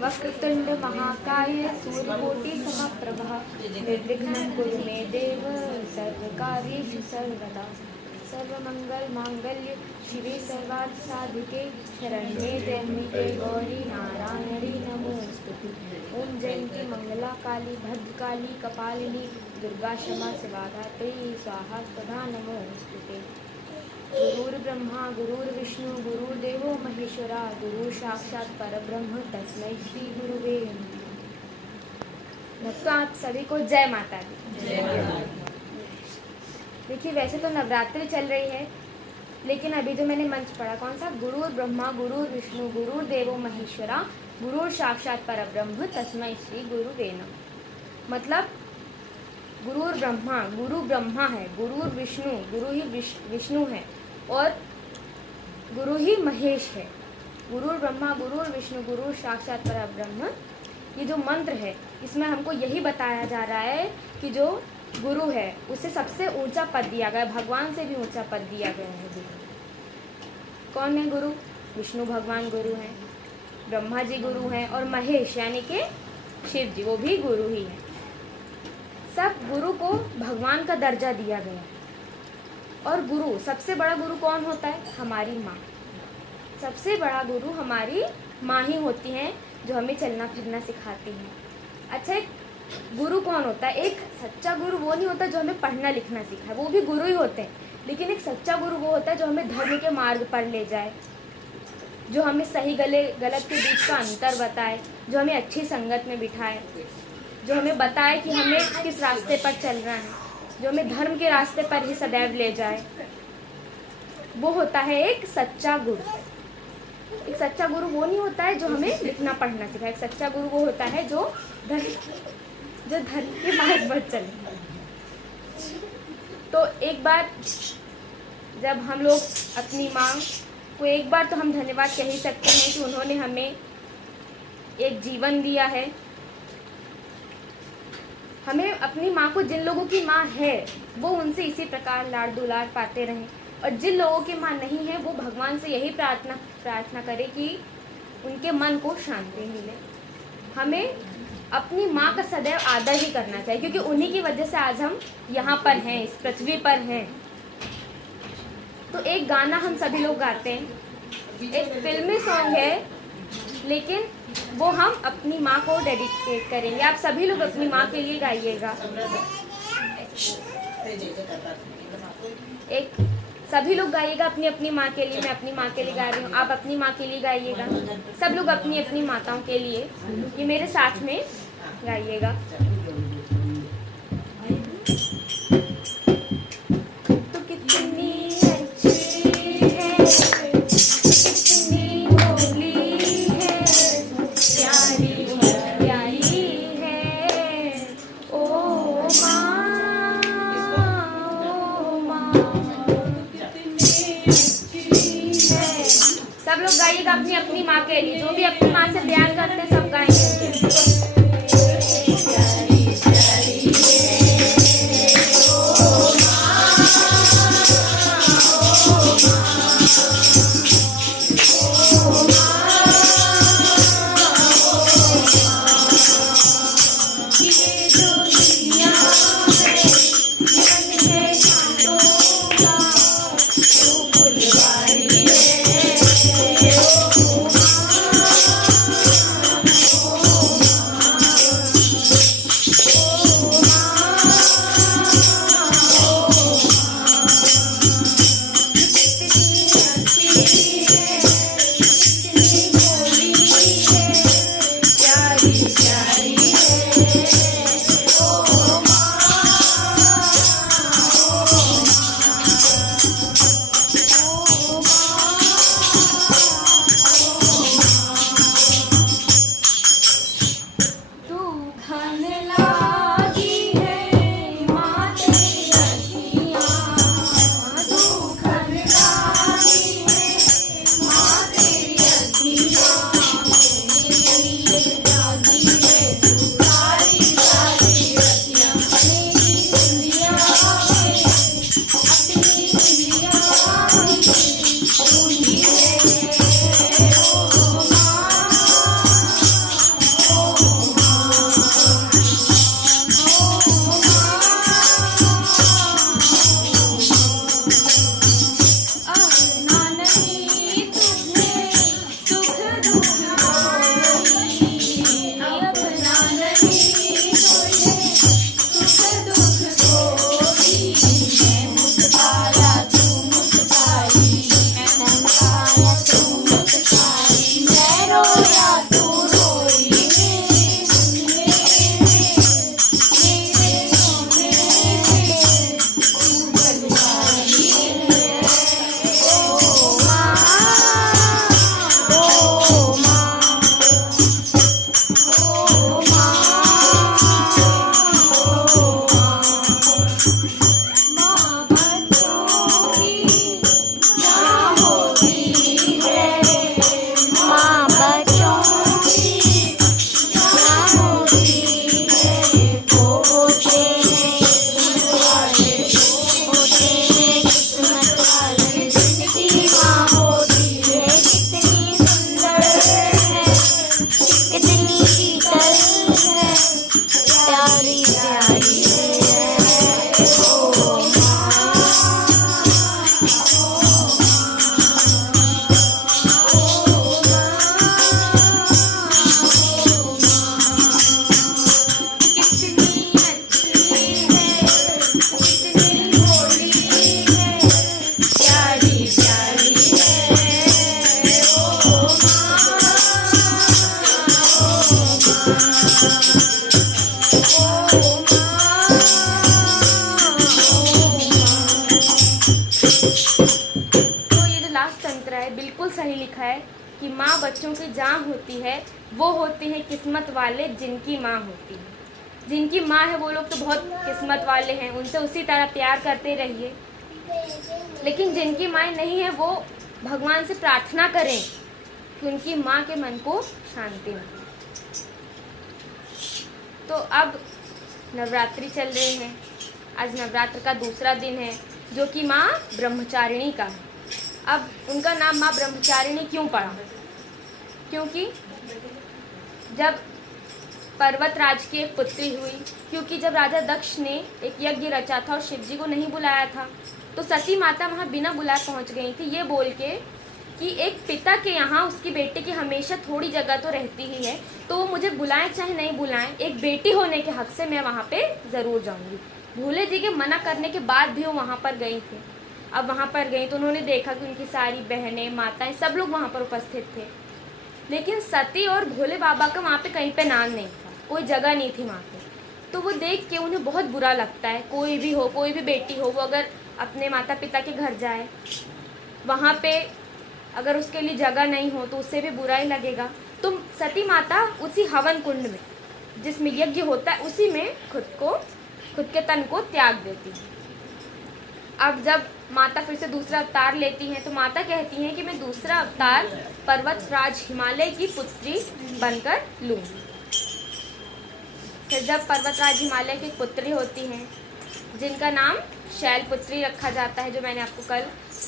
वक्रतुंड महाकाय सूर्यकोटि समप्रभः निर्विघ्नं कुरु मे देव सर्वकार्येषु सर्वदा। सर्वमंगल मांगल्ये शिवे सर्वार्थ साधिके शरण्ये त्र्यंबके गौरी नारायणी नमोस्तुते। ओम जयंती मंगला काली भद्रकाली कपालिनी दुर्गा क्षमा शिवा धात्री स्वाहा स्वधा नमोस्तुते। गुरुर्ब्रह्मा गुरुर्विष्णु गुरुर्देवो महेश्वरा गुरु साक्षात परब्रह्म तस्मै श्री गुरुवे नमः। तो आप सभी को जय माता दी। जय माता दी। देखिए, वैसे तो नवरात्रि चल रही है, लेकिन अभी जो मैंने मंत्र पढ़ा कौन सा, गुरुर ब्रह्मा गुरुर विष्णु गुरुर देवो महेश्वरा गुरुर साक्षात परब्रह्म तस्मै श्री गुरुवे नमः। मतलब गुरुर ब्रह्मा, गुरु ब्रह्मा है, गुरुर विष्णु, गुरु ही विष्णु है और गुरु ही महेश है। गुरुर ब्रह्मा गुरुर विष्णु गुरुर साक्षात परब्रह्म, ये जो मंत्र है इसमें हमको यही बताया जा रहा है कि जो गुरु है उसे सबसे ऊंचा पद दिया गया, भगवान से भी ऊंचा पद दिया गया है। कौन है गुरु? विष्णु भगवान गुरु हैं, ब्रह्मा जी गुरु हैं और महेश यानी कि शिव जी वो भी गुरु ही है। सब गुरु को भगवान का दर्जा दिया गया है। और गुरु, सबसे बड़ा गुरु कौन होता है? हमारी माँ। सबसे बड़ा गुरु हमारी माँ ही होती हैं, जो हमें चलना फिरना सिखाती हैं। अच्छा, एक गुरु कौन होता है? एक सच्चा गुरु वो नहीं होता जो हमें पढ़ना लिखना सिखाए, वो भी गुरु ही होते हैं, लेकिन एक सच्चा गुरु वो होता है जो हमें धर्म के मार्ग पर ले जाए, जो हमें सही गलत के बीच का अंतर बताए, जो हमें अच्छी संगत में बिठाए, जो हमें बताए कि हमें किस रास्ते पर चलना है, जो हमें धर्म के रास्ते पर ही सदैव ले जाए। वो होता है एक सच्चा गुरु। एक सच्चा गुरु वो नहीं होता है जो हमें लिखना पढ़ना सिखाए। एक सच्चा गुरु वो होता है जो धर्म के मार्ग पर चले। तो एक बार जब हम लोग अपनी माँ को, एक बार तो हम धन्यवाद कह ही सकते हैं कि उन्होंने हमें एक जीवन दिया है। हमें अपनी माँ को, जिन लोगों की माँ है वो उनसे इसी प्रकार लाड़ दुलार पाते रहें, और जिन लोगों की माँ नहीं है वो भगवान से यही प्रार्थना करें कि उनके मन को शांति मिले। हमें अपनी माँ का सदैव आदर ही करना चाहिए, क्योंकि उन्हीं की वजह से आज हम यहाँ पर हैं, इस पृथ्वी पर हैं। तो एक गाना हम सभी लोग गाते हैं, एक फिल्मी सॉन्ग है, लेकिन वो हम अपनी माँ को डेडिकेट करेंगे। आप सभी लोग अपनी माँ के लिए गाइएगा। एक सभी लोग गाइएगा अपनी अपनी माँ के लिए। मैं अपनी माँ के लिए गा रही हूँ, आप अपनी माँ के लिए गाइएगा। सब लोग अपनी अपनी माताओं के लिए ये मेरे साथ में गाइएगा। तो कितनी अच्छी है, कितनी भोली है, प्यारी प्यारी है ओ माँ, ओ माँ। सब लोग गाइएगा अपनी अपनी माँ के लिए। जो भी अपनी माँ से प्यार करते हैं सब गाएंगे। तो ये जो लास्ट तंत्र है बिल्कुल सही लिखा है कि माँ बच्चों की जान होती है, वो होते हैं किस्मत वाले जिनकी माँ होती है। जिनकी माँ है वो लोग तो बहुत किस्मत वाले हैं, उनसे उसी तरह प्यार करते रहिए। लेकिन जिनकी माँ नहीं है वो भगवान से प्रार्थना करें कि उनकी माँ के मन को शांति मिले। तो अब नवरात्रि चल रही है, आज नवरात्र का दूसरा दिन है जो कि माँ ब्रह्मचारिणी का है। अब उनका नाम माँ ब्रह्मचारिणी क्यों पड़ा? क्योंकि जब पर्वतराज की एक पुत्री हुई, क्योंकि जब राजा दक्ष ने एक यज्ञ रचा था और शिव जी को नहीं बुलाया था, तो सती माता वहाँ बिना बुलाए पहुँच गई थी, ये बोल के कि एक पिता के यहाँ उसकी बेटी की हमेशा थोड़ी जगह तो रहती ही है, तो वो मुझे बुलाएं चाहे नहीं बुलाएं, एक बेटी होने के हक से मैं वहाँ पे ज़रूर जाऊँगी। भोले जी के मना करने के बाद भी वो वहाँ पर गई थी। अब वहाँ पर गई तो उन्होंने देखा कि उनकी सारी बहनें, माताएं, सब लोग वहाँ पर उपस्थित थे, लेकिन सती और भोले बाबा का वहाँ पे कहीं पे नाम नहीं था, कोई जगह नहीं थी वहाँ पे। तो वो देख के उन्हें बहुत बुरा लगता है, कोई भी हो, कोई भी बेटी हो, वो अगर अपने माता पिता के घर जाए, वहाँ पे अगर उसके लिए जगह नहीं हो तो उससे भी बुरा ही लगेगा। तो सती माता उसी हवन कुंड में जिसमें यज्ञ होता है उसी में खुद के तन को त्याग देती है। अब जब माता फिर से दूसरा अवतार लेती हैं तो माता कहती हैं कि मैं दूसरा अवतार पर्वतराज हिमालय की पुत्री बनकर लूँगी। फिर जब पर्वतराज हिमालय की पुत्री होती हैं जिनका नाम शैलपुत्री रखा जाता है, जो मैंने आपको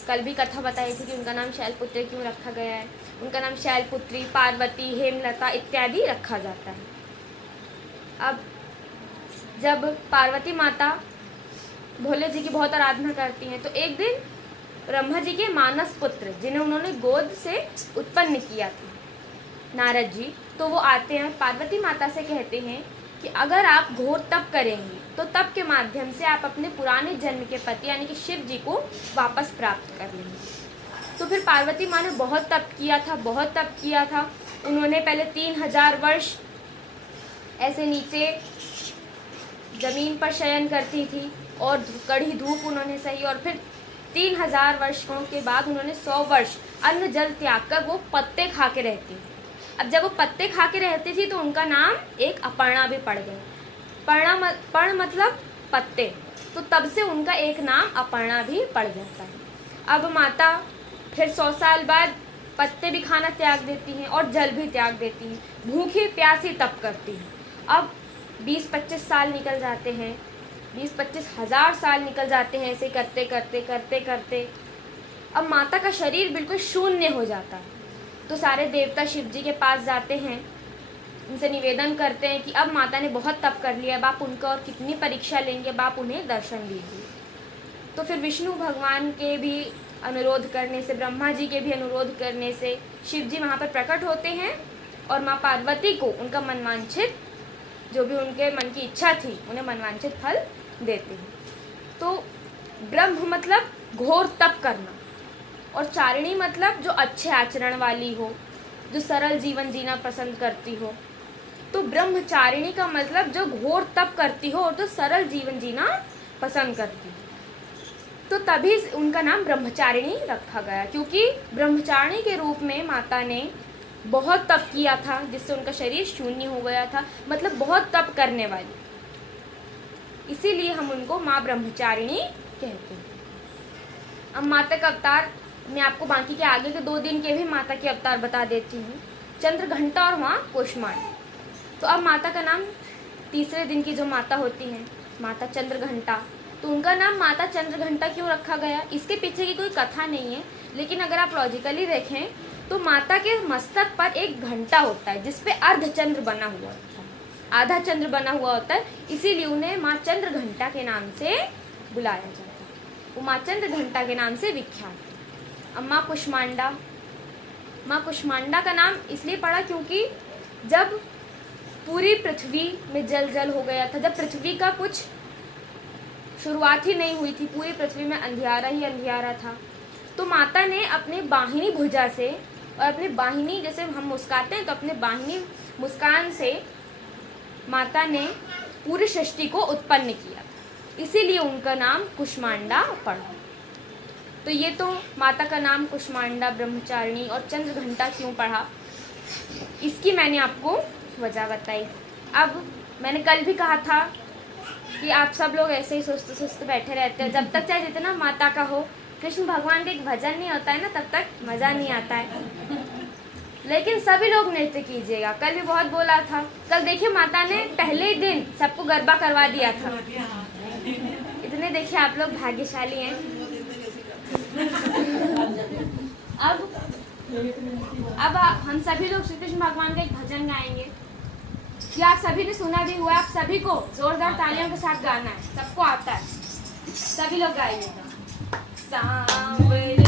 कल भी कथा बताई थी कि उनका नाम शैलपुत्री क्यों रखा गया है। उनका नाम शैलपुत्री, पार्वती, हेमलता इत्यादि रखा जाता है। अब जब पार्वती माता भोले जी की बहुत आराधना करती हैं तो एक दिन ब्रह्मा जी के मानस पुत्र, जिन्हें उन्होंने गोद से उत्पन्न किया था, नारद जी, तो वो आते हैं, पार्वती माता से कहते हैं कि अगर आप घोर तप करेंगी तो तप के माध्यम से आप अपने पुराने जन्म के पति यानी कि शिव जी को वापस प्राप्त कर लेंगे। तो फिर पार्वती माँ ने बहुत तप किया था। उन्होंने पहले 3000 वर्ष ऐसे नीचे ज़मीन पर शयन करती थी और कड़ी धूप उन्होंने सही, और फिर 3000 वर्षों के बाद उन्होंने 100 वर्ष अन्न जल त्याग कर वो पत्ते खा के रहती। अब जब वो पत्ते खा के रहती थी तो उनका नाम एक अपर्णा भी पड़ गया। पर्ण मतलब पत्ते, तो तब से उनका एक नाम अपर्णा भी पड़ जाता है। अब माता फिर 100 साल बाद पत्ते भी खाना त्याग देती हैं और जल भी त्याग देती हैं, भूखी प्यासी तप करती हैं। अब 20-25 साल निकल जाते हैं, 20-25 हज़ार साल निकल जाते हैं, ऐसे करते करते अब माता का शरीर बिल्कुल शून्य हो जाता है। तो सारे देवता शिव जी के पास जाते हैं, उनसे निवेदन करते हैं कि अब माता ने बहुत तप कर लिया, अब आप उनका और कितनी परीक्षा लेंगे, अब आप उन्हें दर्शन दीजिए। तो फिर विष्णु भगवान के भी अनुरोध करने से, ब्रह्मा जी के भी अनुरोध करने से शिव जी वहाँ पर प्रकट होते हैं और माँ पार्वती को उनका मनवांछित, जो भी उनके मन की इच्छा थी, उन्हें मनवांछित फल देते हैं। तो ब्रह्म मतलब घोर तप करना, और चारिणी मतलब जो अच्छे आचरण वाली हो, जो सरल जीवन जीना पसंद करती हो। तो ब्रह्मचारिणी का मतलब जो घोर तप करती हो और जो सरल जीवन जीना पसंद करती हो। तो तभी उनका नाम ब्रह्मचारिणी रखा गया, क्योंकि ब्रह्मचारिणी के रूप में माता ने बहुत तप किया था, जिससे उनका शरीर शून्य हो गया था, मतलब बहुत तप करने वाली, इसीलिए हम उनको माँ ब्रह्मचारिणी कहते हैं। अब माता का अवतार मैं आपको बाकी के आगे के 2 दिन के भी माता के अवतार बता देती हूँ, चंद्रघंटा और माँ कुष्मांडा। तो अब माता का नाम, तीसरे दिन की जो माता होती हैं माता चंद्रघंटा, तो उनका नाम माता चंद्रघंटा क्यों रखा गया, इसके पीछे की कोई कथा नहीं है, लेकिन अगर आप लॉजिकली देखें तो माता के मस्तक पर एक घंटा होता है जिसपे अर्धचंद्र बना हुआ होता है, आधा चंद्र बना हुआ होता है, इसीलिए उन्हें माँ चंद्रघंटा के नाम से बुलाया जाता है। वो माँ चंद्रघंटा के नाम से विख्यात है। अब माँ कुष्मांडा का नाम इसलिए पड़ा क्योंकि जब पूरी पृथ्वी में जल हो गया था, जब पृथ्वी का कुछ शुरुआत ही नहीं हुई थी, पूरी पृथ्वी में अंधियारा ही अंधियारा था, तो माता ने अपने बाहिनी भुजा से और अपने बाहिनी, जैसे हम मुस्काते हैं तो अपने बाहिनी मुस्कान से माता ने पूरी सृष्टि को उत्पन्न किया, इसीलिए उनका नाम कुष्मांडा पड़ा। तो ये तो माता का नाम कुष्मांडा, ब्रह्मचारिणी और चंद्रघंटा क्यों पड़ा, इसकी मैंने आपको वजह बताई। अब मैंने कल भी कहा था कि आप सब लोग ऐसे ही सुस्त सुस्त बैठे रहते हो, जब तक चाहे जितना माता का हो, कृष्ण भगवान का एक भजन नहीं होता है ना, तब तक मज़ा नहीं आता है। लेकिन सभी लोग नृत्य कीजिएगा, कल भी बहुत बोला था। कल देखिए माता ने पहले ही दिन सबको गरबा करवा दिया था। इतने देखिए आप लोग भाग्यशाली हैं। अब हम सभी लोग श्री कृष्ण भगवान का एक भजन गाएंगे। ये आप सभी ने सुना भी हुआ, आप सभी को जोरदार तालियों के साथ गाना है, सबको आता है, सभी लोग गाइएगा। सांवरी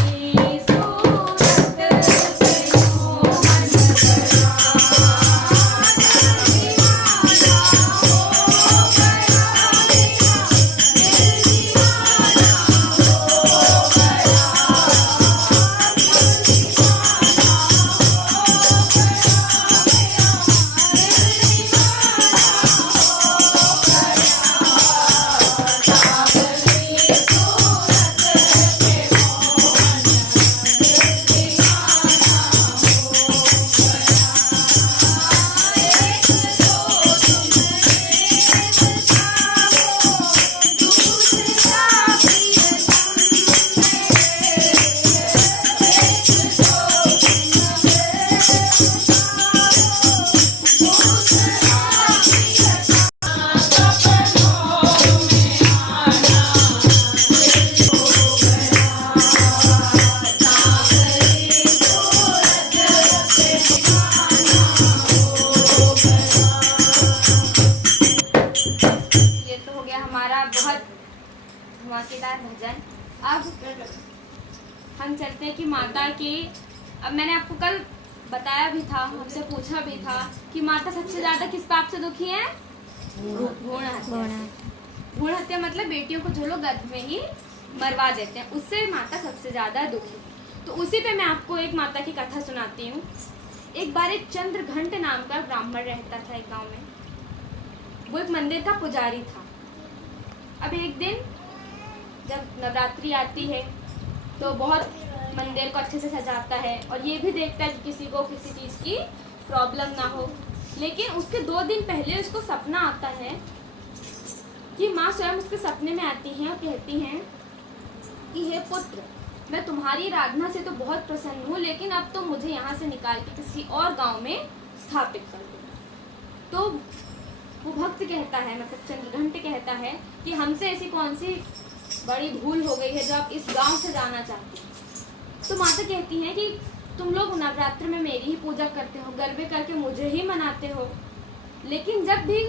धमाकेदार भजन। अब हम चलते हैं कि माता के, अब मैंने आपको कल बताया भी था, हमसे पूछा भी था कि माता सबसे ज्यादा किस पाप से दुखी है? भ्रूण हत्या। भ्रूण हत्या मतलब बेटियों को जो लोग गर्भ में ही मरवा देते हैं, उससे माता सबसे ज्यादा दुखी। तो उसी पे मैं आपको एक माता की कथा सुनाती हूँ। एक बार एक चंद्रघंट नाम का ब्राह्मण रहता था एक गांव में। वो एक मंदिर का पुजारी था। अब एक दिन जब नवरात्रि आती है तो बहुत मंदिर को अच्छे से सजाता है और ये भी देखता है कि किसी को किसी चीज़ की प्रॉब्लम ना हो। लेकिन उसके 2 दिन पहले उसको सपना आता है कि माँ स्वयं उसके सपने में आती हैं और कहती हैं कि हे पुत्र, मैं तुम्हारी आराधना से तो बहुत प्रसन्न हूँ, लेकिन अब तो मुझे यहाँ से निकाल के किसी और गांव में स्थापित कर दो। तो वो भक्त कहता है, मतलब चंद्रघंट कहता है कि हमसे ऐसी कौन सी बड़ी भूल हो गई है जो आप इस गांव से जाना चाहते हैं। तो माता कहती है कि तुम लोग नवरात्र में मेरी ही पूजा करते हो, गरबे करके मुझे ही मनाते हो, लेकिन जब भी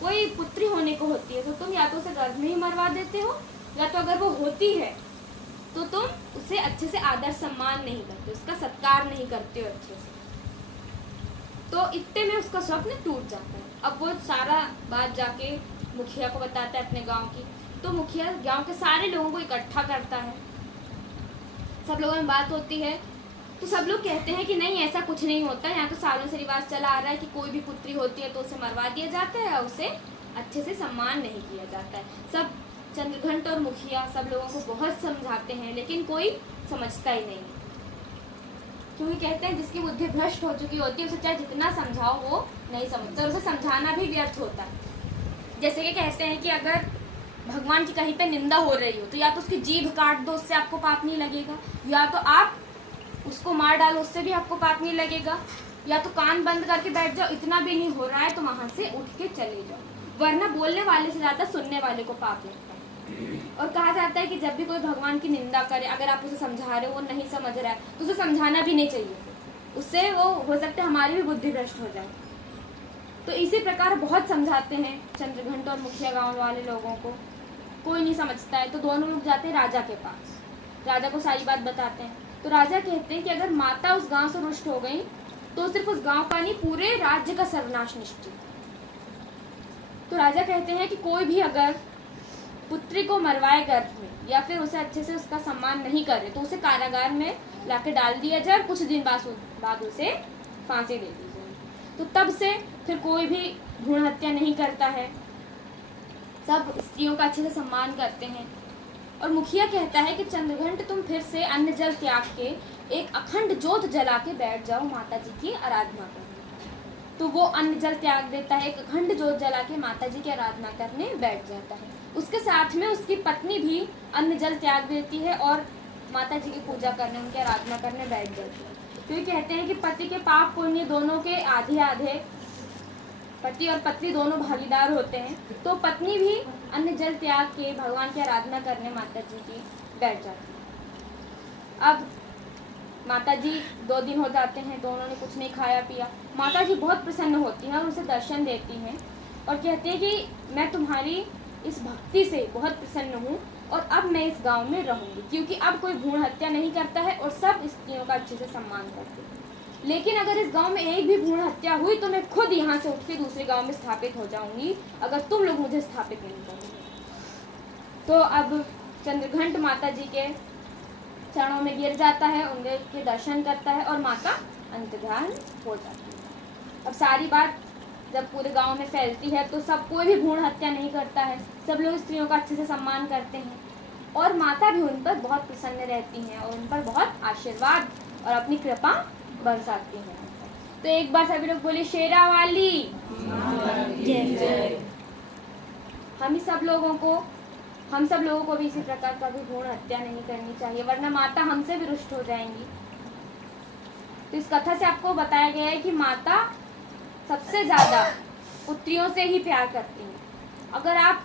कोई पुत्री होने को होती है तो तुम या तो उसे गर्भ में ही मरवा देते हो, या तो अगर वो होती है तो तुम उसे अच्छे से आदर सम्मान नहीं करते, उसका सत्कार नहीं करते हो अच्छे से। तो इतने में उसका स्वप्न टूट जाता है। अब वो सारा बात जाके मुखिया को बताता है अपने गांव की। तो मुखिया गांव के सारे लोगों को इकट्ठा करता है, सब लोगों में बात होती है। तो सब लोग कहते हैं कि नहीं, ऐसा कुछ नहीं होता, यहाँ तो सालों से रिवाज चला आ रहा है कि कोई भी पुत्री होती है तो उसे मरवा दिया जाता है और उसे अच्छे से सम्मान नहीं किया जाता है। सब चंद्रघंट और मुखिया सब लोगों को बहुत समझाते हैं, लेकिन कोई समझता ही नहीं, क्योंकि कहते हैं जिसकी बुद्धि भ्रष्ट हो चुकी होती है उसे चाहे जितना समझाओ वो नहीं समझता, और उसे समझाना भी व्यर्थ होता है। जैसे कि कहते हैं कि अगर भगवान की कहीं पे निंदा हो रही हो तो या तो उसकी जीभ काट दो, उससे आपको पाप नहीं लगेगा, या तो आप उसको मार डालो, उससे भी आपको पाप नहीं लगेगा, या तो कान बंद करके बैठ जाओ, इतना भी नहीं हो रहा है तो वहां से उठ के चले जाओ, वरना बोलने वाले से ज्यादा सुनने वाले को पाप लगता है। और कहा जाता है कि जब भी कोई भगवान की निंदा करे, अगर आप उसे समझा रहे हो वो नहीं समझ रहा है तो उसे समझाना भी नहीं चाहिए, उससे वो हो सकता है हमारी भी बुद्धि भ्रष्ट हो जाए। तो इसी प्रकार बहुत समझाते हैं चंद्रघंट और मुखिया गाँव वाले लोगों को, कोई नहीं समझता है। तो दोनों लोग जाते हैं राजा के पास, राजा को सारी बात बताते हैं। तो राजा कहते हैं कि अगर माता उस गांव से रुष्ट हो गई तो सिर्फ उस गांव का नहीं, पूरे राज्य का सर्वनाश निश्चित। तो राजा कहते हैं कि कोई भी अगर पुत्री को मरवाए गर्भ में या फिर उसे अच्छे से उसका सम्मान नहीं करे तो उसे कारागार में लाके डाल दिया जाए और कुछ दिन बाद उसे फांसी दे दी जाए। तो तब से फिर कोई भी भ्रूण हत्या नहीं करता है, सब स्त्रियों का अच्छे से सम्मान करते हैं। और मुखिया कहता है कि चंद्रघंट तुम फिर से अन्न जल त्याग के एक अखंड ज्योत जला के बैठ जाओ माता जी की आराधना करने। तो वो अन्न जल त्याग देता है, एक अखंड ज्योत जला के माता जी की आराधना करने बैठ जाता है। उसके साथ में उसकी पत्नी भी अन्न जल त्याग देती है और माता जी की पूजा करने, उनकी आराधना करने बैठ जाती है। क्योंकि कहते हैं कि पति के पाप पुण्य दोनों के आधे आधे, पति और पत्नी दोनों भागीदार होते हैं। तो पत्नी भी अन्न जल त्याग के भगवान की आराधना करने माता जी की बैठ जाती है। अब माता जी 2 दिन हो जाते हैं, दोनों ने कुछ नहीं खाया पिया। माता जी बहुत प्रसन्न होती हैं और उसे दर्शन देती हैं और कहती है कि मैं तुम्हारी इस भक्ति से बहुत प्रसन्न हूँ और अब मैं इस गांव में रहूंगी, क्योंकि अब कोई भ्रूण हत्या नहीं करता है और सब स्त्रियों का अच्छे से सम्मान करते हैं। लेकिन अगर इस गांव में एक भी भ्रूण हत्या हुई तो मैं खुद यहाँ से उठ के दूसरे गांव में स्थापित हो जाऊंगी, अगर तुम लोग मुझे स्थापित नहीं करोगे। तो अब चंद्रघंट माता जी के चरणों में गिर जाता है, उनके दर्शन करता है और माता अंतर्ध्यान हो जाती है। अब सारी बात जब पूरे गांव में फैलती है तो सब कोई भी भ्रूण हत्या नहीं करता है, सब लोग स्त्रियों का अच्छे से सम्मान करते हैं और माता भी उन पर बहुत प्रसन्न रहती हैं और उन पर बहुत आशीर्वाद और अपनी कृपा बरसाती हैं। तो एक बार सभी लोग बोले शेरा वाली जय जय। हम सब लोगों को भी इसी प्रकार का भी भ्रूण हत्या नहीं करनी चाहिए, वरना माता हमसे भी रुष्ट हो जाएंगी। तो इस कथा से आपको बताया गया है कि माता सबसे ज्यादा पुत्रियों से ही प्यार करती हैं। अगर आप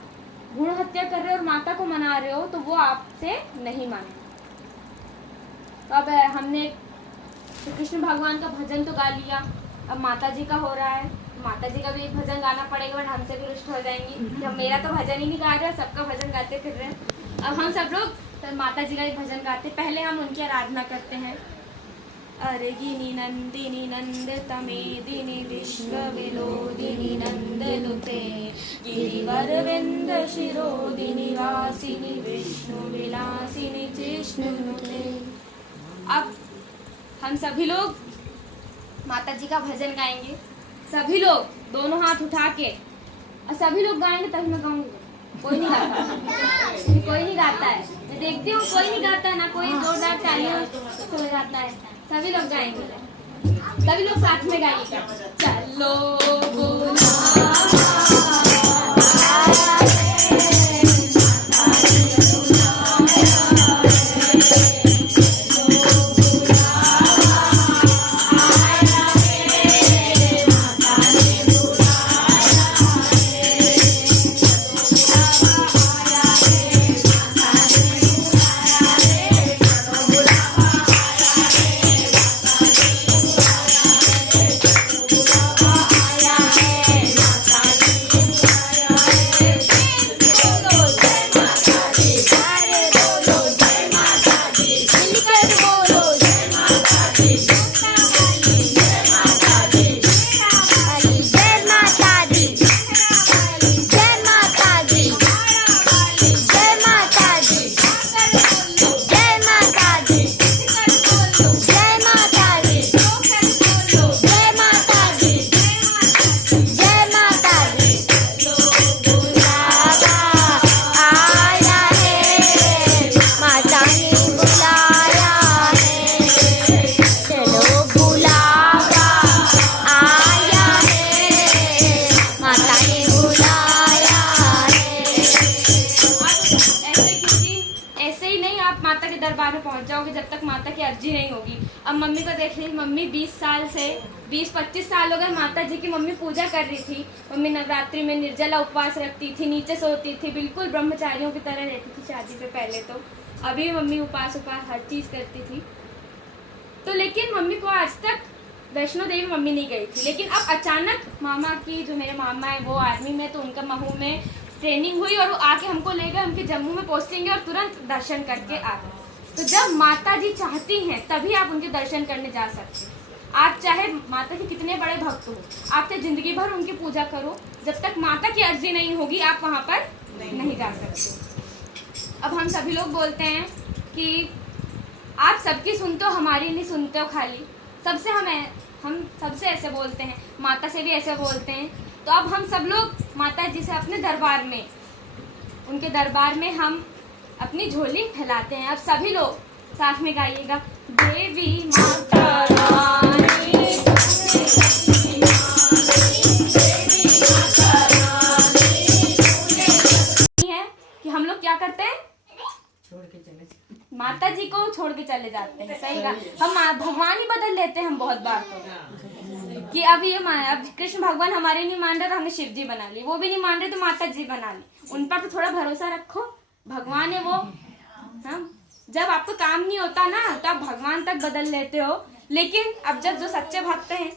भ्रूण हत्या कर रहे हो और माता को मना रहे हो तो वो आपसे नहीं मानेगी। तो अब हमने श्री कृष्ण भगवान का भजन तो गा लिया, अब माता जी का हो रहा है, माता जी का भी एक भजन गाना पड़ेगा वरना हमसे भी रुष्ट हो जाएंगी। जब मेरा तो भजन ही नहीं गा रहे, सबका भजन गाते फिर रहे हैं। अब हम सब लोग तो माता जी का एक भजन गाते, पहले हम उनकी आराधना करते हैं। अर्गिनी नंदिनी नंदित मेदिनी विश्व विनोदिनी नंदनुते गिरिवर विंद शिरोदिनी वासिनी विष्णु विलासिनी जिष्णुनुते। अब हम सभी लोग माता जी का भजन गाएंगे, सभी लोग दोनों हाथ उठा के, और सभी लोग गाएंगे तभी मैं गाऊंगी। कोई नहीं गाता, कोई नहीं गाता है, मैं देखती हूँ कोई नहीं गाता है, ना कोई जोरदार तालियां हो जाता है। सभी लोग गाएंगे, सभी लोग साथ में गाएंगे। चलो दरबार में पहुंच जाओगे जब तक माता की अर्जी नहीं होगी। अब मम्मी को देख लीजिए, मम्मी 20-25 साल हो गए माता जी की मम्मी पूजा कर रही थी। मम्मी नवरात्रि में निर्जला उपवास रखती थी, नीचे सोती थी, बिल्कुल ब्रह्मचारियों की तरह रहती थी शादी से पहले। तो अभी मम्मी उपास हर चीज करती थी। तो लेकिन मम्मी को आज तक वैष्णो देवी मम्मी नहीं गई थी। लेकिन अब अचानक मामा की, जो मेरे मामा है वो आर्मी में, तो उनका महू में ट्रेनिंग हुई और वो आके हमको ले गए, उनके जम्मू में पोस्टिंग और तुरंत दर्शन करके आ गए। तो जब माता जी चाहती हैं तभी आप उनके दर्शन करने जा सकते हैं। आप चाहे माता के कितने बड़े भक्त हो, आप चाहे जिंदगी भर उनकी पूजा करो, जब तक माता की अर्जी नहीं होगी आप वहाँ पर नहीं जा सकते। अब हम सभी लोग बोलते हैं कि आप सबकी सुनते हो, हमारी नहीं सुनते हो, खाली सबसे हम हम सबसे ऐसे बोलते हैं, माता से भी ऐसे बोलते हैं। तो अब हम सब लोग माता जी से अपने दरबार में, उनके दरबार में हम अपनी झोली फैलाते हैं। अब सभी लोग साथ में गाइएगा, देवी माता रानी है कि हम लोग क्या करते हैं, माता जी को छोड़ के चले जाते हैं। सही कहा, हम भगवान ही बदल लेते हैं हम बहुत बार तो, कि अब कृष्ण भगवान हमारे नहीं मान रहे तो हमने शिव जी बना ली, वो भी नहीं मान रहे तो माता जी बना ली। उन पर तो थोड़ा भरोसा रखो, भगवान है वो। हाँ, जब आपको काम नहीं होता ना तो आप भगवान तक बदल लेते हो, लेकिन अब जब जो सच्चे भक्त हैं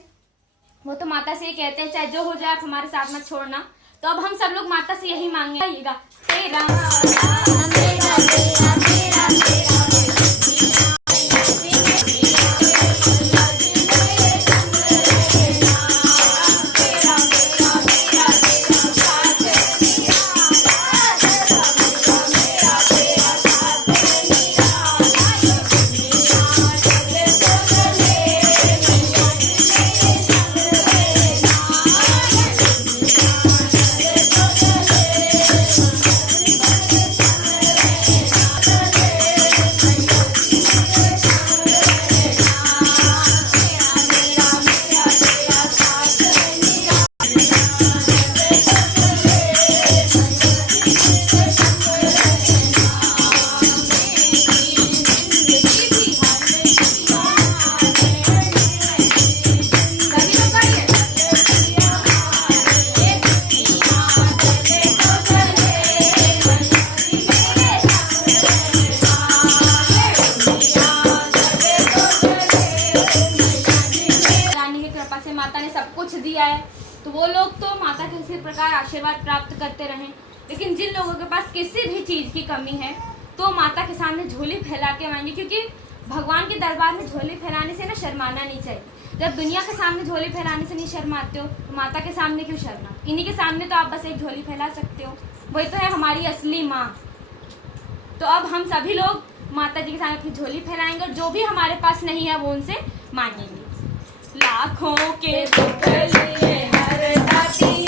वो तो माता से ही कहते हैं चाहे जो हो जाए आप हमारे साथ मत छोड़ना। तो अब हम सब लोग माता से यही मांगेगा, तेरा दिया है, तो वो लोग तो माता के इसी प्रकार आशीर्वाद प्राप्त करते रहें। लेकिन जिन लोगों के पास किसी भी चीज की कमी है तो माता के सामने झोली फैला के मांगे, क्योंकि भगवान के दरबार में झोली फैलाने से ना शर्माना नहीं चाहिए। जब दुनिया के सामने झोली फैलाने से नहीं शर्माते हो तो माता के सामने क्यों शर्मा। इन्हीं के सामने तो आप बस एक झोली फैला सकते हो, वही तो है हमारी असली माँ। तो अब हम सभी लोग माता जी के सामने अपनी झोली फैलाएंगे और जो भी हमारे पास नहीं है वो उनसे मांगेंगे। लाखों के दुख लिए हरदाती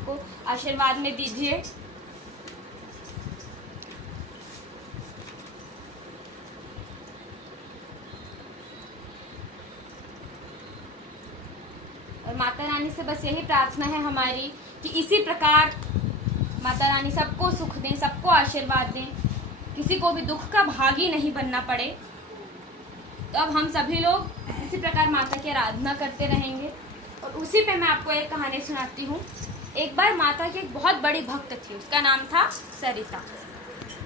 को आशीर्वाद में दीजिए। और माता रानी से बस यही प्रार्थना है हमारी कि इसी प्रकार माता रानी सबको सुख दें, सबको आशीर्वाद दें, किसी को भी दुख का भागी नहीं बनना पड़े। तो अब हम सभी लोग इसी प्रकार माता की आराधना करते रहेंगे। और उसी पे मैं आपको एक कहानी सुनाती हूँ। एक बार माता की एक बहुत बड़ी भक्त थी, उसका नाम था सरिता।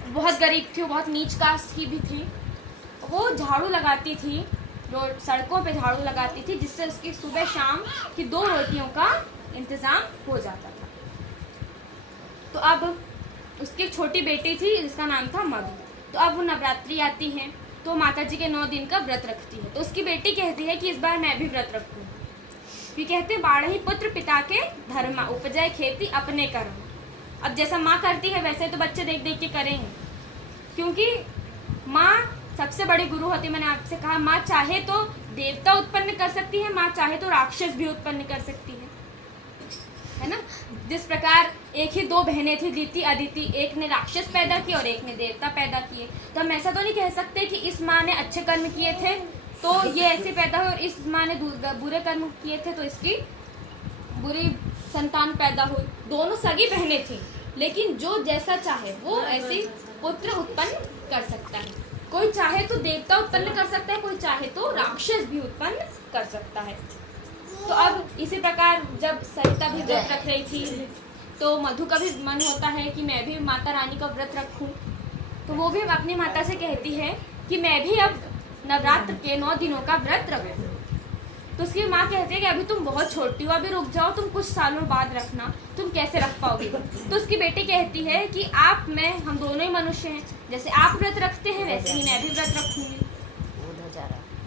बहुत गरीब थी, वो बहुत नीच कास्ट की भी थी। वो झाड़ू लगाती थी, रोड सड़कों पे झाड़ू लगाती थी, जिससे उसकी सुबह शाम की 2 रोटियों का इंतज़ाम हो जाता था। तो अब उसकी एक छोटी बेटी थी जिसका नाम था मधु। तो अब वो नवरात्रि आती है तो माता जी के 9 दिन का व्रत रखती है। तो उसकी बेटी कहती है कि इस बार मैं भी व्रत रखूँ। वे कहते हैं, बाढ़ ही पुत्र पिता के धर्मा, उपजय खेती अपने कर्म। अब जैसा माँ करती है वैसे तो बच्चे देख देख के करेंगे, क्योंकि माँ सबसे बड़ी गुरु होती है। मैंने आपसे कहा, माँ चाहे तो देवता उत्पन्न कर सकती है, माँ चाहे तो राक्षस भी उत्पन्न कर सकती है ना। जिस प्रकार एक ही 2 बहनें थी, दीति अदिति, एक ने राक्षस पैदा किए और एक ने देवता पैदा किए। तो हम ऐसा तो नहीं कह सकते कि इस माँ ने अच्छे कर्म किए थे तो ये ऐसे पैदा हुई और इस माँ ने बुरे कर्म किए थे तो इसकी बुरी संतान पैदा हुई। दोनों सगी बहनें थी, लेकिन जो जैसा चाहे वो ऐसे पुत्र उत्पन्न कर सकता है। कोई चाहे तो देवता उत्पन्न कर सकता है, कोई चाहे तो राक्षस भी उत्पन्न कर सकता है। तो अब इसी प्रकार जब सरिता भी व्रत रख रही थी तो मधु का भी मन होता है कि मैं भी माता रानी का व्रत रखूं। तो वो भी अपनी माता से कहती है कि मैं भी अब नवरात्र के 9 दिनों का व्रत रखूं। तो उसकी माँ कहती है कि अभी तुम बहुत छोटी हो, अभी रुक जाओ, तुम कुछ सालों बाद रखना, तुम कैसे रख पाओगी। तो उसकी बेटी कहती है कि आप मैं हम दोनों ही मनुष्य हैं, जैसे आप व्रत रखते हैं वैसे ही मैं भी व्रत रखूंगी।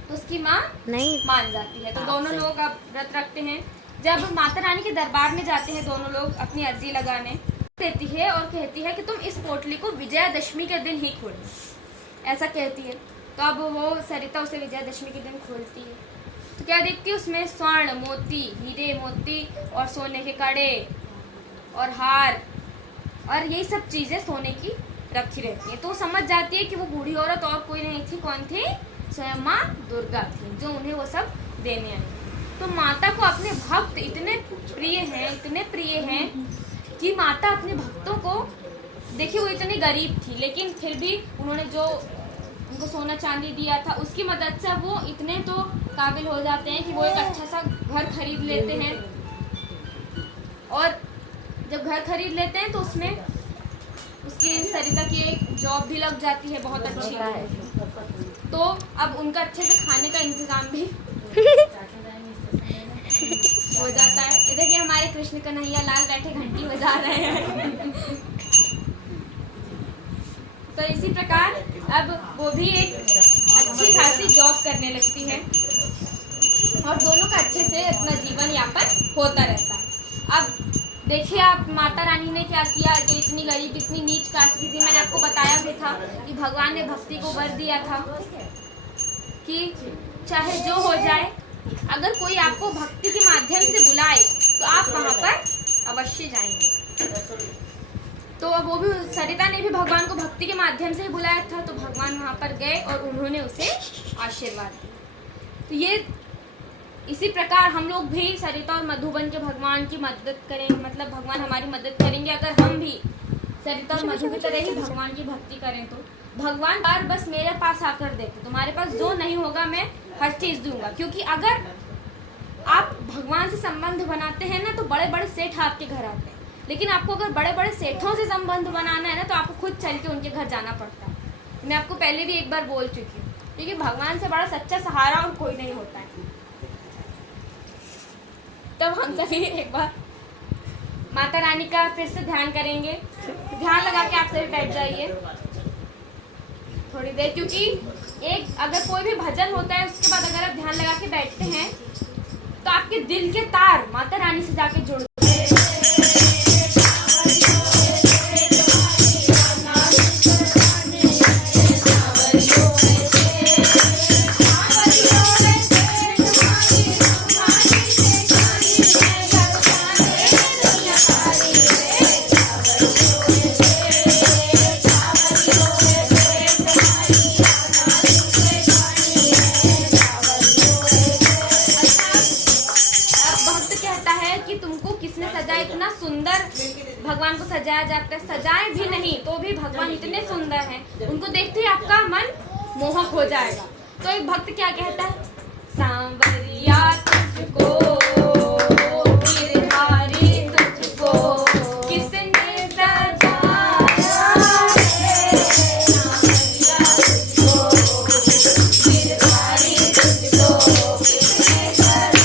तो उसकी माँ नहीं मान जाती है। तो दोनों लोग अब व्रत रखते हैं। जब माता रानी के दरबार में जाते हैं दोनों लोग अपनी अर्जी लगाने, देती है और कहती है कि तुम इस पोटली को विजयादशमी के दिन ही खोलो, ऐसा कहती है। तो अब वो सरिता उसे विजयादशमी के दिन खोलती है तो क्या देखती है, उसमें स्वर्ण, मोती, हीरे मोती और सोने के कड़े और हार और यही सब चीज़ें सोने की रखी रहती है। तो वो समझ जाती है कि वो बूढ़ी औरत और कोई नहीं थी, कौन थी, स्वयं माँ दुर्गा थी, जो उन्हें वो सब देने आई। तो माता को अपने भक्त इतने प्रिय हैं कि माता अपने भक्तों को, देखिए वो इतनी गरीब थी लेकिन फिर भी उन्होंने जो उनको सोना चांदी दिया था उसकी मदद से वो इतने तो काबिल हो जाते हैं कि वो एक अच्छा सा घर खरीद लेते हैं। और जब घर खरीद लेते हैं तो उसमें उसकी सरिता की एक जॉब भी लग जाती है बहुत अच्छी। तो अब उनका अच्छे से खाने का इंतजाम भी हो जाता है। इधर कि हमारे कृष्ण कन्हैया लाल बैठे घंटी बजा रहे हैं। तो इसी प्रकार अब वो भी एक अच्छी खासी जॉब करने लगती है और दोनों का अच्छे से अपना जीवन यापन होता रहता है। अब देखिए आप माता रानी ने क्या किया, जो इतनी गरीब इतनी नीच कास्ट की थी। मैंने आपको बताया भी था कि भगवान ने भक्ति को वर दिया था कि चाहे जो हो जाए, अगर कोई आपको भक्ति के माध्यम से बुलाए तो आप वहाँ पर अवश्य जाएंगे। तो अब वो भी, सरिता ने भी भगवान को भक्ति के माध्यम से ही बुलाया था, तो भगवान वहाँ पर गए और उन्होंने उसे आशीर्वाद दिया। तो ये इसी प्रकार हम लोग भी सरिता और मधुबन के भगवान की मदद करें, मतलब भगवान हमारी मदद करेंगे अगर हम भी सरिता और मधु की तरह ही भगवान की भक्ति करें। तो भगवान बार बस मेरे पास आकर देते, तुम्हारे पास जो नहीं होगा मैं हर चीज़ दूंगा। क्योंकि अगर आप भगवान से संबंध बनाते हैं ना तो बड़े बड़े सेठ आपके घर आते हैं, लेकिन आपको अगर बड़े बड़े सेठों से संबंध बनाना है ना तो आपको खुद चल के उनके घर जाना पड़ता है। मैं आपको पहले भी एक बार बोल चुकी हूँ, क्योंकि भगवान से बड़ा सच्चा सहारा और कोई नहीं होता है। तब हम सभी एक बार माता रानी का फिर से ध्यान करेंगे। ध्यान लगा के आप सभी बैठ जाइए थोड़ी देर, क्योंकि एक अगर कोई भी भजन होता है उसके बाद अगर आप ध्यान लगा के बैठते हैं तो आपके दिल के तार माता रानी से जाके जुड़ते हैं। भगवान को सजाया जाता है, सजाए भी नहीं तो भी भगवान इतने सुंदर हैं, उनको देखते ही आपका मन मोहक हो जाएगा। तो एक भक्त क्या कहता है, सांवरिया तुझको गिरधारी तुझको किसने सजाया है, सांवरिया तुझको गिरधारी तुझको किसने सजाया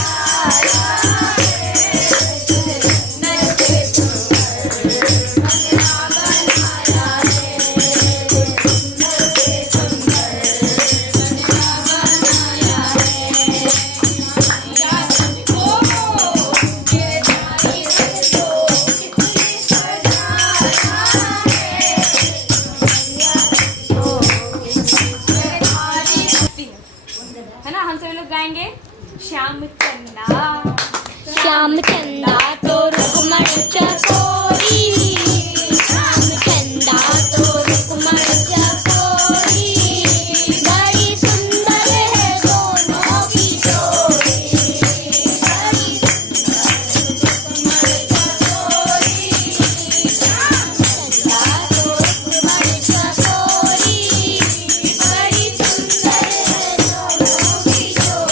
श्याम चंदा श्याम चंदा तो रुक्मण चकोरी, श्याम चंदा तो रुक्मण चकोरी, बड़ी सुंदर है दोनों की जोड़ी, बड़ी सुंदर रुक्मण चकोरी, श्याम चंदा तो रुक्मण चकोरी, बड़ी सुंदर है दोनों की जोड़ी।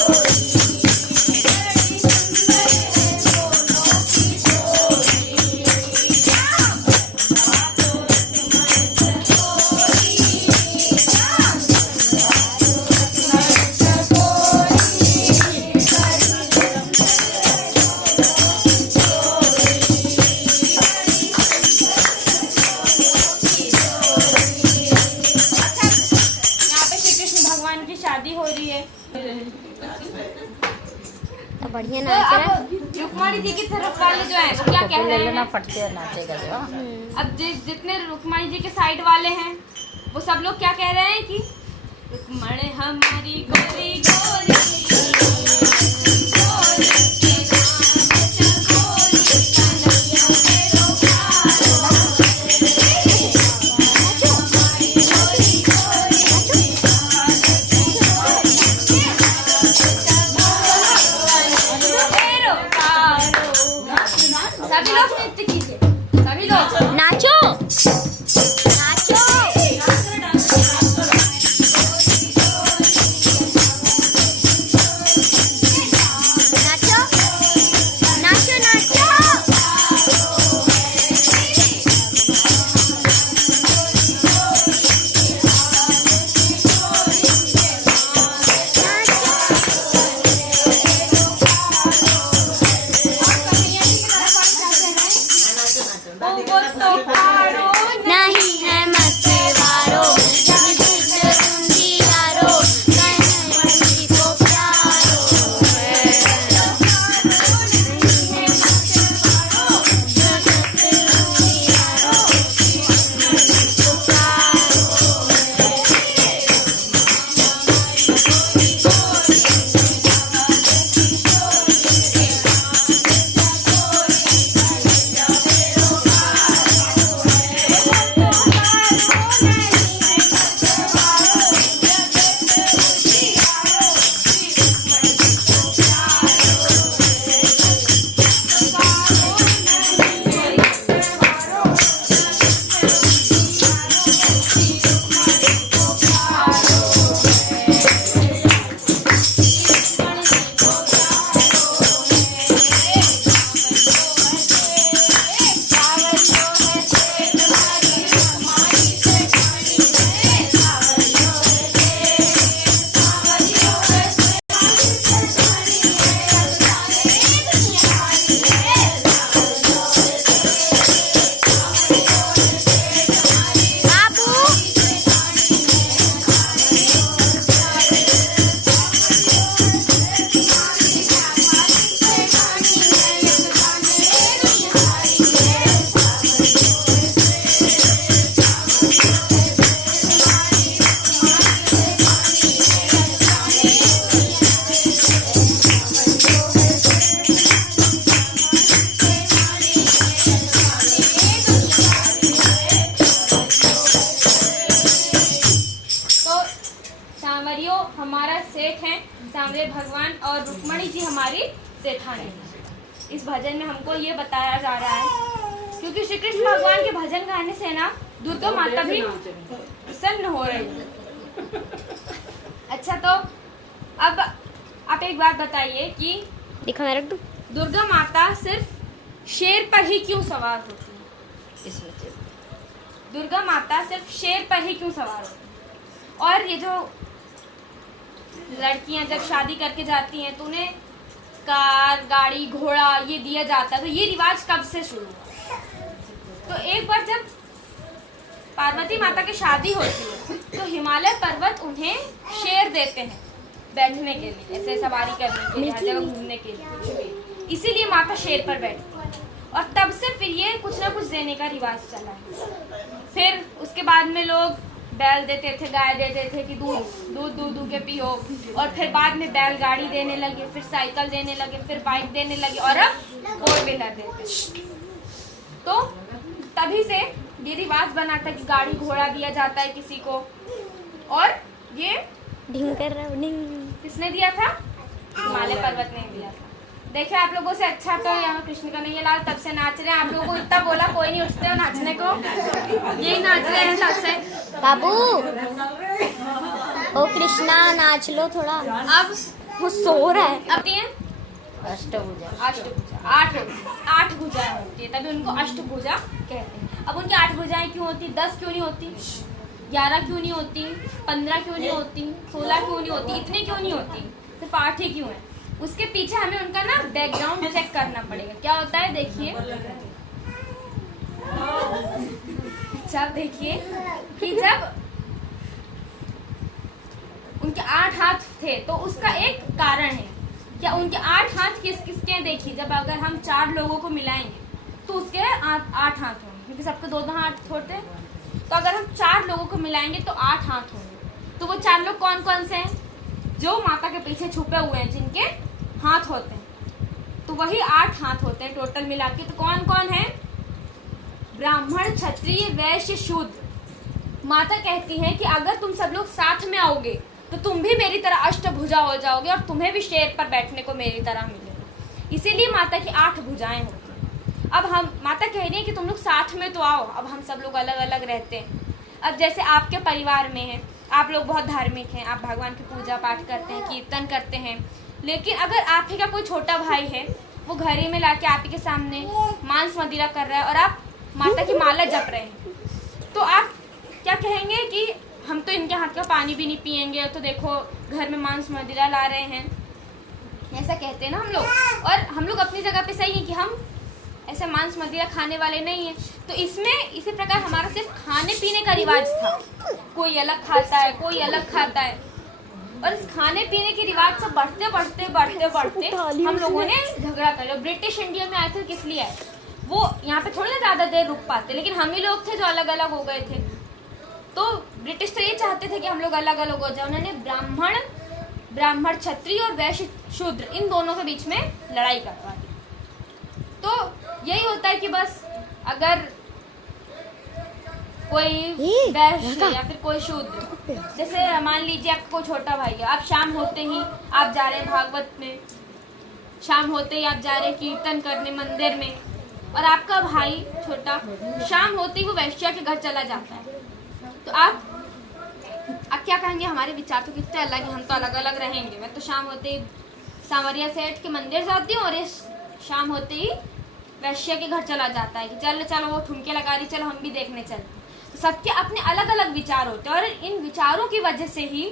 तो बढ़िया तो नाच रहा है। अब रुक्मणी जी की तरफ वाले जो है वो क्या कह रहे हैं? फटते नाचेगा जो। अब जितने रुक्मणी जी के साइड वाले हैं वो सब लोग क्या कह रहे हैं कि रुक्मणी हमारी गोरी गोरी सभी लोग नृत्य कीजिए, सभी लोग नाचो नाचो। नाचो नाचो नाचो। वो तो पारो नहीं है मछुआरो यारो किसी को प्यारो बाबू तो सांवरियो हमारा सेठ है, सांवरे भगवान, और रुक्मणी जी हमारी सेठानी। इस भजन में हमको ये बताया जा रहा है क्योंकि श्री कृष्ण भगवान के भजन गाने से ना दुर्गा माता भी प्रसन्न हो रही है। अच्छा, तो अब आप एक बात बताइए कि दिखा मैं रख दूं। दुर्गा माता सिर्फ शेर पर ही क्यों सवार होती है? इस वजह दुर्गा माता सिर्फ शेर पर ही क्यों सवार होती है? और ये जो लड़कियां जब शादी करके जाती हैं तो उन्हें कार, गाड़ी, घोड़ा ये दिया जाता है, तो ये रिवाज कब से शुरू हुआ? तो एक बार जब पार्वती माता की शादी होती है तो हिमालय पर्वत उन्हें शेर देते हैं बैठने के लिए, ऐसे सवारी करने के लिए, हर जगह घूमने के लिए। इसीलिए माता शेर पर बैठती है और तब से फिर ये कुछ ना कुछ देने का रिवाज चला है। फिर उसके बाद में लोग बैल देते थे, गाय देते थे कि दूध के पियो, और फिर बाद में बैलगाड़ी देने लगे, फिर साइकिल देने लगे, फिर बाइक देने लगे, और अब 4 व्हीलर देते। तो तभी से ये रिवाज बना था कि गाड़ी घोड़ा दिया जाता है किसी को। और ये ढिंग कर रहा हूँ, ढिंग। किसने दिया था? हिमालय पर्वत ने दिया था। देखिए आप लोगों से अच्छा तो यहाँ कृष्ण का नहीं लाल तब से नाच रहे हैं। आप लोगों को इतना बोला कोई नहीं उठते हो नाचने को, यही नाच रहे हैं तब से। बाबू ओ कृष्णा नाच लो थोड़ा। अब वो सो रहा है। अब ये अष्टभुजा आठ भुजाएं होती है, तभी उनको अष्टभुजा कहते हैं। अब उनकी 8 भुजाएं क्यों होती? 10 क्यों नहीं होती? 11 क्यों नहीं होती? 15 क्यों नहीं होती? 16 क्यों नहीं होती? इतनी क्यों नहीं होती? सिर्फ 8 ही क्यों है? उसके पीछे हमें उनका ना बैकग्राउंड चेक करना पड़ेगा। क्या होता है देखिए। अच्छा देखिए कि जब उनके 8 हाथ थे तो उसका एक कारण है। क्या उनके 8 हाथ किस किसके हैं? देखिए, जब अगर हम 4 लोगों को मिलाएंगे तो उसके 8 हाथ होंगे, क्योंकि सबके 2-2 हाथ होते हैं। तो अगर हम 4 लोगों को मिलाएंगे तो 8 हाथ होंगे। तो वो 4 लोग कौन कौन से हैं? जो माता के पीछे छुपे हुए हैं, जिनके हाथ होते हैं, तो वही 8 हाथ होते हैं टोटल मिला के। तो कौन कौन है? ब्राह्मण, क्षत्रिय, वैश्य, शूद्र। माता कहती है कि अगर तुम सब लोग साथ में आओगे तो तुम भी मेरी तरह अष्टभुजा हो जाओगे और तुम्हें भी शेर पर बैठने को मेरी तरह मिलेगा। इसीलिए माता की 8 भुजाएं होती हैं। अब हम माता कह रही है कि तुम लोग साथ में तो आओ। अब हम सब लोग अलग अलग रहते हैं। अब जैसे आपके परिवार में है, आप लोग बहुत धार्मिक हैं, आप भगवान की पूजा पाठ करते हैं, कीर्तन करते हैं, लेकिन अगर आप ही का कोई छोटा भाई है, वो घर ही में लाके आप ही के सामने मांस मदिरा कर रहा है और आप माता की माला जप रहे हैं, तो आप क्या कहेंगे कि हम तो इनके हाथ का पानी भी नहीं पिएंगे, तो देखो घर में मांस मदिरा ला रहे हैं, ऐसा कहते हैं ना हम लोग। और हम लोग अपनी जगह पे सही है कि हम ऐसे मांस मदिरा खाने वाले नहीं हैं। तो इसमें इसी प्रकार हमारा सिर्फ खाने पीने का रिवाज था, कोई अलग खाता है, कोई अलग खाता है, और इस खाने पीने के रिवाज से बढ़ते बढ़ते बढ़ते बढ़ते हम लोगों ने झगड़ा कर लिया। ब्रिटिश इंडिया में आए थे, किस लिए आए? वो यहाँ पे थोड़ी ना ज़्यादा देर रुक पाते, लेकिन हम ही लोग थे जो अलग अलग हो गए थे। तो ब्रिटिश तो ये चाहते थे कि हम लोग अलग अलग हो जाए। उन्होंने ब्राह्मण, क्षत्रिय और वैश्य, शूद्र, इन दोनों के बीच में लड़ाई करवा दी। तो यही होता है कि बस अगर कोई वैश्य या फिर कोई शूद्र, जैसे मान लीजिए आपका कोई छोटा भाई है, आप शाम होते ही आप जा रहे हैं भागवत में, शाम होते ही आप जा रहे हैं कीर्तन करने मंदिर में, और आपका भाई छोटा शाम होते ही वो वैश्या के घर चला जाता है, तो आप क्या कहेंगे? हमारे विचार तो कितने अलग हैं, हम तो अलग अलग रहेंगे। मैं तो शाम होते ही सांवरिया सेठ के मंदिर जाती हूँ और इस शाम होते ही वैश्या के घर चला जाता है कि चलो चलो वो ठुमके लगा रही, चलो हम भी देखने चलते। तो सबके अपने अलग अलग विचार होते हैं, और इन विचारों की वजह से ही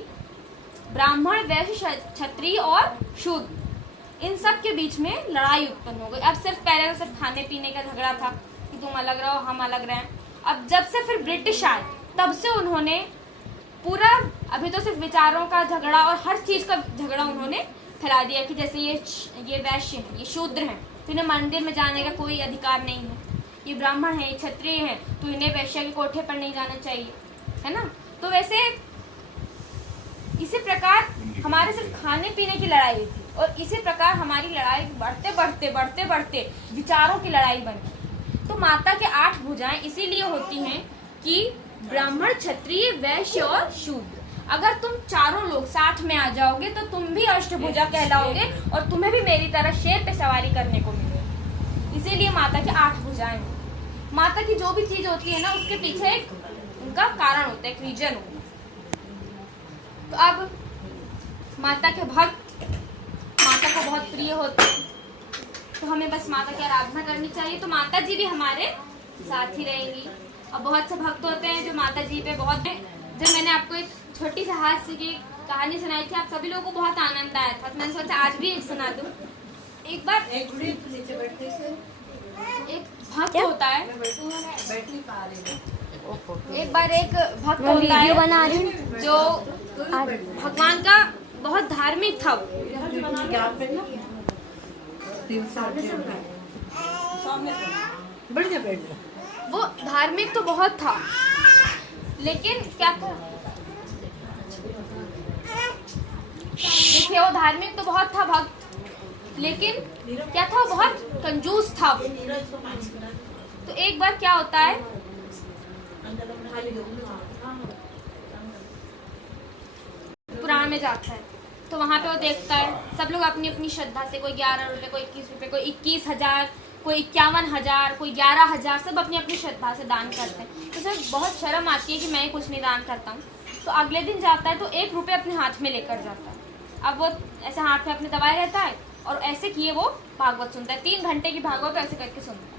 ब्राह्मण, वैश्य, क्षत्रिय और शूद्र, इन सब के बीच में लड़ाई उत्पन्न हो गई। अब सिर्फ पहले तो सिर्फ खाने पीने का झगड़ा था कि तुम अलग रहो हम अलग रहें। अब जब से फिर ब्रिटिश आए तब से उन्होंने पूरा, अभी तो सिर्फ विचारों का झगड़ा और हर चीज़ का झगड़ा उन्होंने फैला दिया कि जैसे ये वैश्य हैं, ये शूद्र हैं, तो इन्हें मंदिर में जाने का कोई अधिकार नहीं है। ये ब्राह्मण है, ये क्षत्रिय है, तो इन्हें वैश्य के कोठे पर नहीं जाना चाहिए, है ना। तो वैसे इसी प्रकार हमारे सिर्फ खाने पीने की लड़ाई हुई थी, और इसी प्रकार हमारी लड़ाई बढ़ते बढ़ते बढ़ते बढ़ते विचारों की लड़ाई बनी। तो माता के 8 भुजाएं इसीलिए होती हैं कि ब्राह्मण, क्षत्रिय, वैश्य और शूद्र, अगर तुम चारों लोग साथ में आ जाओगे तो तुम भी अष्टभुजा कहलाओगे और तुम्हें भी मेरी तरह शेर पे सवारी करने को मिलेगी। इसीलिए माता की 8 भुजाएं। माता की जो भी चीज होती है ना, उसके पीछे एक उनका कारण होता है, एक रीजन होता है। तो अब माता के भक्त माता को बहुत प्रिय होते हैं, तो हमें बस माता की आराधना करनी चाहिए, तो माता जी भी हमारे साथ ही रहेंगी। अब बहुत से भक्त होते हैं जो माता जी पे बहुत, जब मैंने आपको एक छोटी सी हास्य की कहानी सुनाई थी, आप सभी लोगों को बहुत आनंद आया था, तो मैंने सोचा आज भी एक सुना दूं। एक बार एक भक्त होता है, एक बार एक भक्त होता है बना रही हूँ जो भगवान का बहुत धार्मिक था। वो धार्मिक तो बहुत था, लेकिन क्या था, देखिए वो धार्मिक तो बहुत था भक्त, लेकिन क्या था, बहुत कंजूस था। तो एक बार क्या होता है, पुराण में जाता है, तो वहाँ पे वो देखता है सब लोग अपनी अपनी श्रद्धा से, कोई 11 रुपये, कोई 21 रुपये, कोई 21,000, कोई 51,000, कोई 11,000, सब अपनी अपनी श्रद्धा से दान करते हैं। तो सर बहुत शर्म आती है कि मैं कुछ नहीं दान करता हूँ। तो अगले दिन जाता है तो 1 रुपये अपने हाथ में लेकर जाता है। अब वो ऐसे हाथ में अपने दबाए रहता है और ऐसे किए वो भागवत सुनता है, 3 घंटे की भागवत ऐसे करके सुनता है।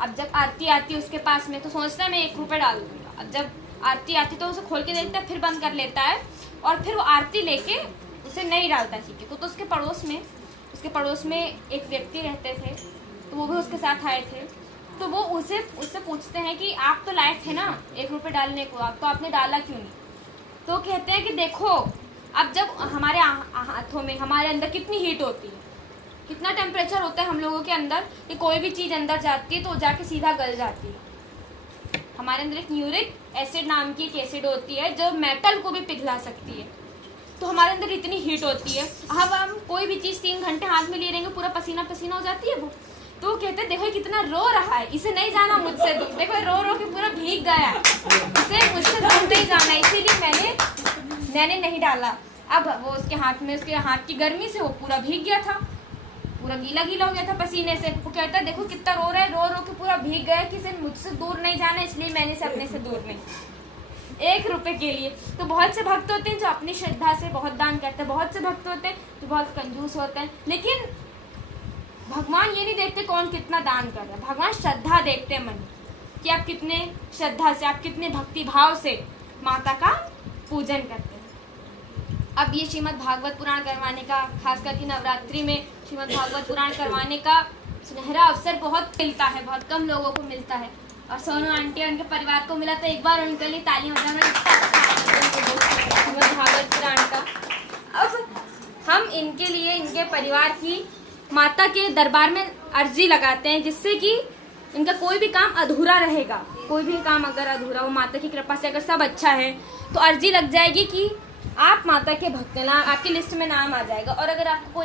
अब जब आरती आती है उसके पास में, तो सोचता है मैं 1 रुपये डाल दूँगा। अब जब आरती आती तो उसे खोल के देखता है, फिर बंद कर लेता है, और फिर वो आरती लेके उसे नहीं डालता सीखे को। तो उसके पड़ोस में एक व्यक्ति रहते थे, तो वो भी उसके साथ आए थे। तो वो उससे पूछते हैं कि आप तो लायक थे ना 1 रुपये डालने को, आप तो आपने डाला क्यों नहीं? तो कहते हैं कि देखो अब जब हमारे हाथों में, हमारे अंदर कितनी हीट होती है, कितना टेम्परेचर होता है हम लोगों के अंदर कि कोई भी चीज़ अंदर जाती है तो जाके सीधा गल जाती है। हमारे अंदर एक न्यूरिक एसिड नाम की एक एसिड होती है जो मेटल को भी पिघला सकती है। तो हमारे अंदर इतनी हीट होती है, अब हम कोई भी चीज़ 3 घंटे हाथ में लिए रहेंगे, पूरा पसीना पसीना हो जाती है वो। तो वो कहते हैं देखो ये कितना रो रहा है, इसे नहीं जाना मुझसे दूर, देखो रो रो के पूरा भीग गया है, इसे मुझसे दूर नहीं जाना, इसीलिए मैंने नहीं डाला। अब वो उसके हाथ की गर्मी से वो पूरा भीग गया था, पूरा गीला गीला हो गया था पसीने से। वो कहता है देखो कितना रो रहा है, रो रो के पूरा भीग गया कि इसे मुझसे दूर नहीं जाना, इसलिए मैंने इसे अपने से दूर नहीं। 1 रुपए के लिए। तो बहुत से भक्त होते हैं जो अपनी श्रद्धा से बहुत दान करते हैं, बहुत से भक्त होते हैं जो बहुत कंजूस होते हैं, लेकिन भगवान ये नहीं देखते कौन कितना दान कर रहा है, भगवान श्रद्धा देखते हैं मन कि आप कितने श्रद्धा से, आप कितने भक्ति भाव से माता का पूजन करते हैं। अब ये श्रीमद् भागवत पुराण करवाने का, खास करके नवरात्रि में श्रीमद् भागवत पुराण करवाने का सुनहरा अवसर बहुत मिलता है, बहुत कम लोगों को मिलता है। और सोनू आंटी और उनके परिवार को मिला, तो एक बार उनके लिए तालियां बजाना श्रीमद् भागवत पुराण का। अब हम इनके लिए, इनके परिवार की माता के दरबार में अर्जी लगाते हैं, जिससे कि इनका कोई भी काम अधूरा रहेगा। कोई भी काम अगर अधूरा हो, माता की कृपा से अगर सब अच्छा है तो अर्जी लग जाएगी कि आप माता के भक्त हैं, आपकी लिस्ट में नाम आ जाएगा। और अगर आपको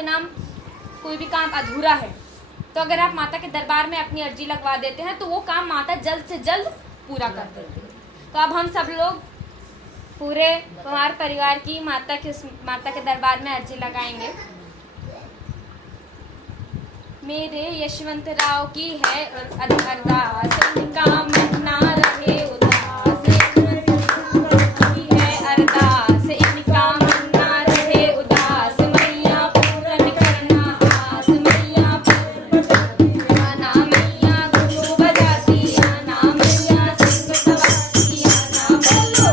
कोई भी काम अधूरा है तो अगर आप माता के दरबार में अपनी अर्जी लगवा देते हैं तो वो काम माता जल्द से जल्द पूरा कर देती है। तो अब हम सब लोग पूरे कुमार परिवार की माता के दरबार में अर्जी लगाएंगे। मेरे यशवंत राव की है अरदास, काम ना रहे उदास, की है अरदास, इनका मन ना रहे उदास, मैया पूरन करना आस, मैया आना, मैया घुंघरू बजाती आना, मैया सिंह सवाती आना, बोलो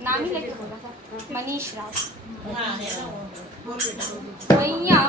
नाम ही लेके बोला था, मनीष राव। मैया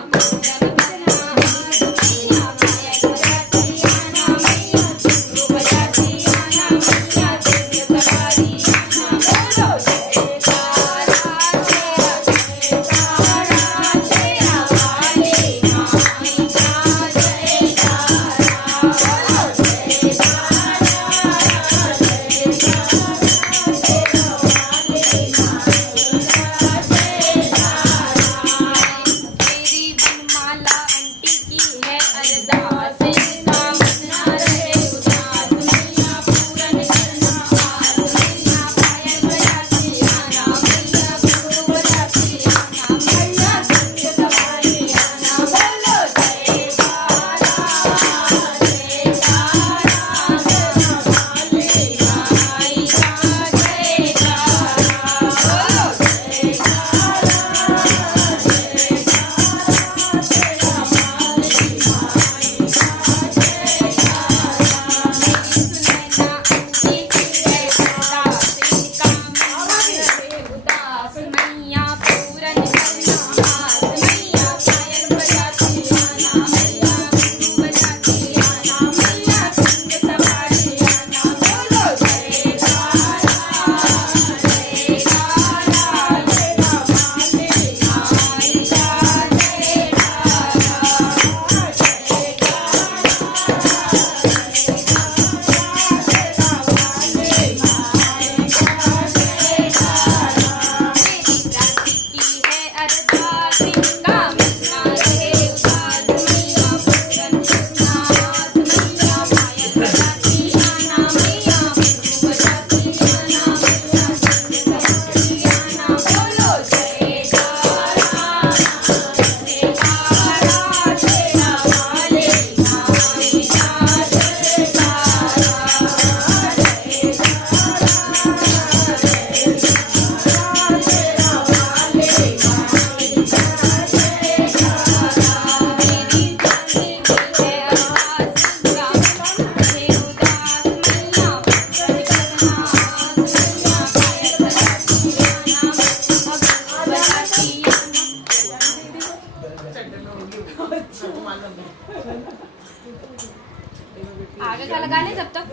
आगे का लगा ले जब तक।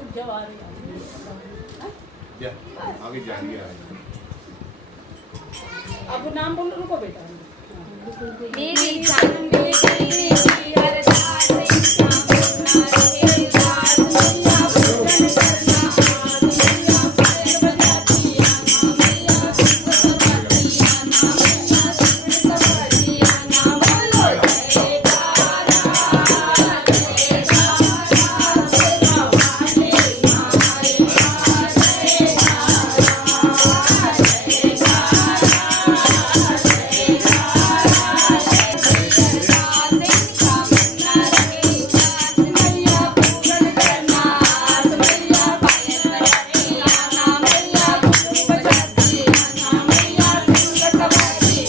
आगे जाएंगे। अब नाम बोलो, रुको बेटा। मेरी जान मेरी अरदास कामना है उदास मैया पूरन करना मैया पैर बजातिया ना मैया सवरिया ना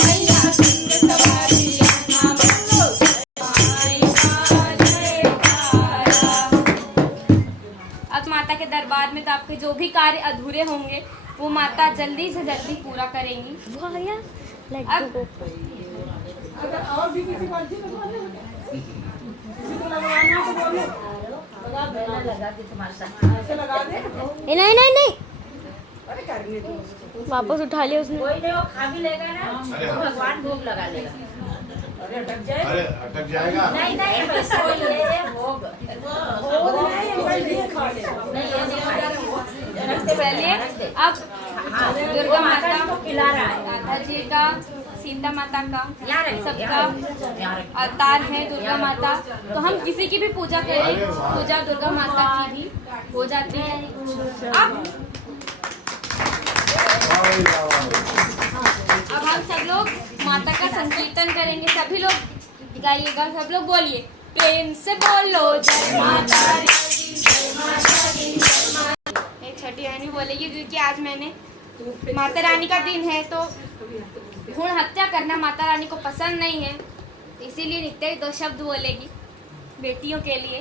मैया सवरिया ना बोलो जयकारा अब माता के दरबार में तो आपके जो भी कार्य अधूरे होंगे वो माता जल्दी से जल्दी पूरा करेंगी। वाह यार अब लड्डू को अगर और भी किसी को अच्छी लगवाना है, किसी को लगवाना है तो बोलो, लगा देना। लगा के तुम्हारे साथ ऐसे लगा दे। नहीं नहीं नहीं अरे करने दो। वापस उठा लिया उसने। कोई नहीं, वो खा भी लेगा ना तो भगवान भोग लगा लेगा। अरे अटक जाए। अरे अटक जाएगा। नहीं नहीं, पैसा नहीं है, भोग वो नहीं, भाई नहीं खा ले। नहीं, ये नहीं खाएगा। चलिए अब हाँ, दुर्गा माता को खिला रहा है। राधा जी का, सीता माता का, यहाँ रखिए, सबका यहाँ रखिए। अवतार है दुर्गा माता। तो हम किसी की भी पूजा करें, पूजा दुर्गा माता की भी हो जाती है। अब हम सब लोग माता का संकीर्तन करेंगे। सभी लोग गाइएगा, सब लोग बोलिए प्रेम से बोलो जय माता दी, जय माता दी, जय माता। एक छठी रानी बोलेगी क्योंकि आज मैंने माता रानी का दिन है तो भ्रूण हत्या करना माता रानी को पसंद नहीं है, इसीलिए नित्य 2 शब्द बोलेगी बेटियों के लिए।